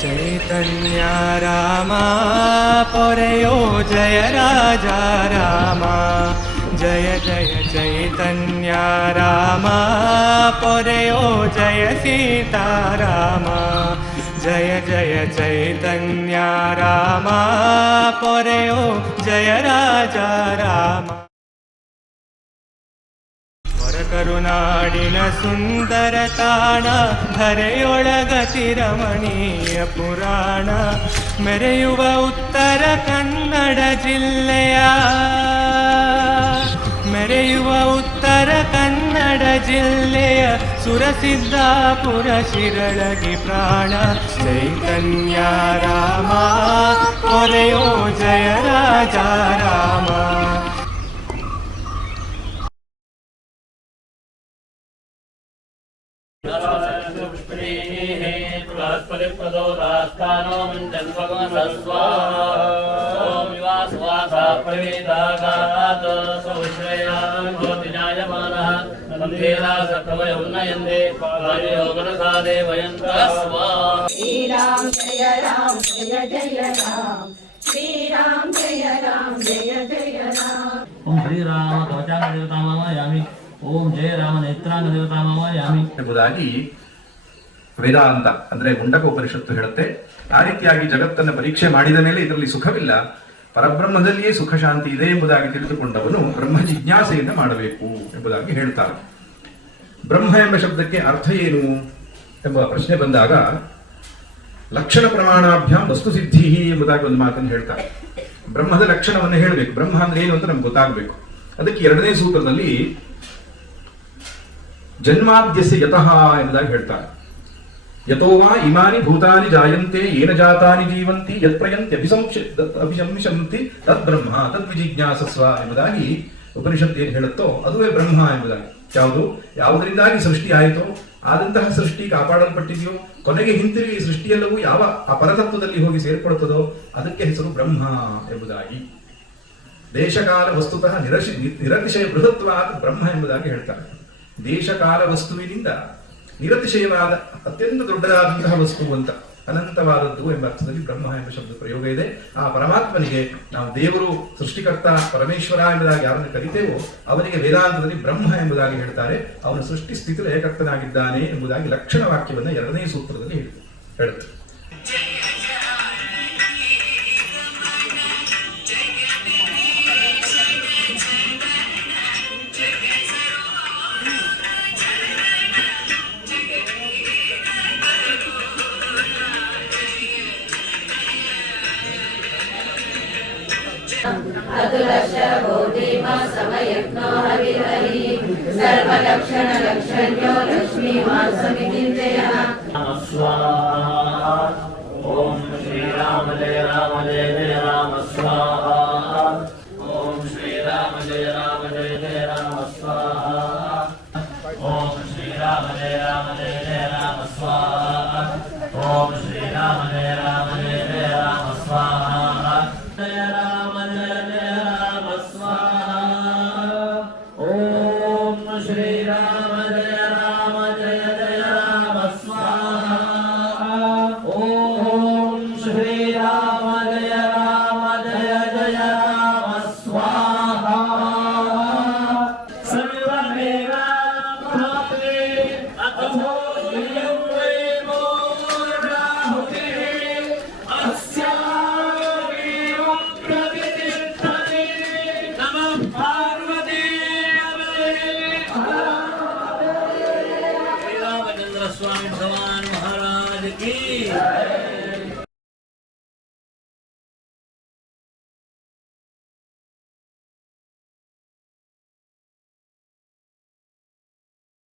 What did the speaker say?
चैतन्या रामा पौरयो जय राजा रामा जय जय चैतन्या रामा पौरयो जय सीता रामा जय जय चैतन्या रामा पौरयो जय राजा रामा ವರಕರುನಾಡಿನ ಸುಂದರ ತಾಣ ಧರೆಯೊಳಗತಿ ರಮಣೀಯ ಪುರಾಣ, ಮೆರೆಯುವ ಉತ್ತರ ಕನ್ನಡ ಜಿಲ್ಲೆಯ. ಮೆರೆಯುವ ಉತ್ತರ ಕನ್ನಡ ಜಿಲ್ಲೆಯ ಸುರಸಿದ್ದಾಪುರ ಶಿರಳಗಿ ಪ್ರಾಣ, ಚೈತನ್ಯ ರಾಮ, ಕೊರೆಯೋ ಜಯ ರಾಜ ರಾಮ. प्रदोदास्थानो मुञ्चन् भगवन्सस्वामिवासवासा प्रवीतागात् स्वविश्रयान् भवति जायमानः मन्दिरा सत्वय उन्नयन्ते योगनसादे वयन्त स्वाहा श्रीराम जय राम जय जय राम श्रीराम जय राम जय जय राम ओम श्रीराम ध्वजाङ्गदेवतामायामि ओम जय राम नेत्राङ्गदेवतामायामि बुधागी ವೇದಾಂತ ಅಂದ್ರೆ ಮುಂಡಕ ಉಪನಿಷತ್ತು ಹೇಳುತ್ತೆ, ಆ ರೀತಿಯಾಗಿ ಜಗತ್ತನ್ನು ಪರೀಕ್ಷೆ ಮಾಡಿದ ಮೇಲೆ ಇದರಲ್ಲಿ ಸುಖವಿಲ್ಲ, ಪರಬ್ರಹ್ಮದಲ್ಲಿಯೇ ಸುಖ ಶಾಂತಿ ಇದೆ ಎಂಬುದಾಗಿ ತಿಳಿದುಕೊಂಡವನು ಬ್ರಹ್ಮ ಜಿಜ್ಞಾಸೆಯನ್ನು ಮಾಡಬೇಕು ಎಂಬುದಾಗಿ ಹೇಳ್ತಾರೆ ಬ್ರಹ್ಮ ಎಂಬ ಶಬ್ದಕ್ಕೆ ಅರ್ಥ ಏನು ಎಂಬ ಪ್ರಶ್ನೆ ಬಂದಾಗ, ಲಕ್ಷಣ ಪ್ರಮಾಣಾಭ್ಯಾಂ ವಸ್ತು ಸಿದ್ಧಿ ಎಂಬುದಾಗಿ ಒಂದು ಮಾತನ್ನು ಹೇಳ್ತಾರೆ ಬ್ರಹ್ಮದ ಲಕ್ಷಣವನ್ನು ಹೇಳಬೇಕು. ಬ್ರಹ್ಮ ಅಂದ್ರೆ ಏನು ಅಂತ ನಮ್ಗೆ ಗೊತ್ತಾಗಬೇಕು. ಅದಕ್ಕೆ ಎರಡನೇ ಸೂತ್ರದಲ್ಲಿ ಜನ್ಮಾದ್ಯಸ್ಯ ಯತಃ ಎಂಬುದಾಗಿ ಹೇಳ್ತಾರೆ ಯಥೋ ವಾ ಇಮಾನಿ ಭೂತಾನಿ ಜಾಯಂತೆ ಏನ ಜಾತಾನಿ ಜೀವಂತಿ ಯತ್ ಪ್ರಯಂತಿ ಅಭಿಸಂಶ ತದ್ ಬ್ರಹ್ಮ ತತ್ ವಿಜಿಜ್ಞಾಸಸ್ವ ಎಂಬುದಾಗಿ ಉಪನಿಷತ್ ಏನು ಹೇಳುತ್ತೋ, ಅದುವೇ ಬ್ರಹ್ಮ ಎಂಬುದಾಗಿ. ಯಾವುದು? ಯಾವುದರಿಂದಾಗಿ ಸೃಷ್ಟಿ ಆಯಿತೋ, ಆದಂತಹ ಸೃಷ್ಟಿ ಕಾಪಾಡಲ್ಪಟ್ಟಿದೆಯೋ, ಕೊನೆಗೆ ಹಿಂತಿರುಗಿ ಸೃಷ್ಟಿಯೆಲ್ಲವೂ ಯಾವ ಆ ಪರತತ್ವದಲ್ಲಿ ಹೋಗಿ ಸೇರ್ಕೊಳ್ತದೋ ಅದಕ್ಕೆ ಹೆಸರು ಬ್ರಹ್ಮ ಎಂಬುದಾಗಿ. ದೇಶಕಾಲ ವಸ್ತುತಃ ನಿರಶಿ ನಿರತಿಶಯ ಬೃಹತ್ವಾದ ಬ್ರಹ್ಮ ಎಂಬುದಾಗಿ ಹೇಳ್ತಾರೆ. ದೇಶಕಾಲ ವಸ್ತುವಿನಿಂದ ನಿರತಿಶಯವಾದ, ಅತ್ಯಂತ ದೊಡ್ಡದಾದಂತಹ ವಸ್ತು ಅಂತ ಅನಂತವಾದದ್ದು ಎಂಬ ಅರ್ಥದಲ್ಲಿ ಬ್ರಹ್ಮ ಎಂಬ ಶಬ್ದ ಪ್ರಯೋಗ ಇದೆ. ಆ ಪರಮಾತ್ಮನಿಗೆ ನಾವು ದೇವರು, ಸೃಷ್ಟಿಕರ್ತ, ಪರಮೇಶ್ವರ ಎಂಬುದಾಗಿ ಯಾರನ್ನು ಕರಿತೇವೋ, ಅವನಿಗೆ ವೇದಾಂತದಲ್ಲಿ ಬ್ರಹ್ಮ ಎಂಬುದಾಗಿ ಹೇಳ್ತಾರೆ. ಅವನು ಸೃಷ್ಟಿ ಸ್ಥಿತಿ ಲಯಕರ್ತನಾಗಿದ್ದಾನೆ ಎಂಬುದಾಗಿ ಲಕ್ಷಣ ವಾಕ್ಯವನ್ನು ಎರಡನೇ ಸೂತ್ರದಲ್ಲಿ ಹೇಳಿ ಹೇಳುತ್ತೆ अतुलश बोधिम समयज्ञो हरिहरि। सर्वलक्षणलक्षण्यो लक्ष्मीवान् समितिञ्जयः स्वाहा। Amen.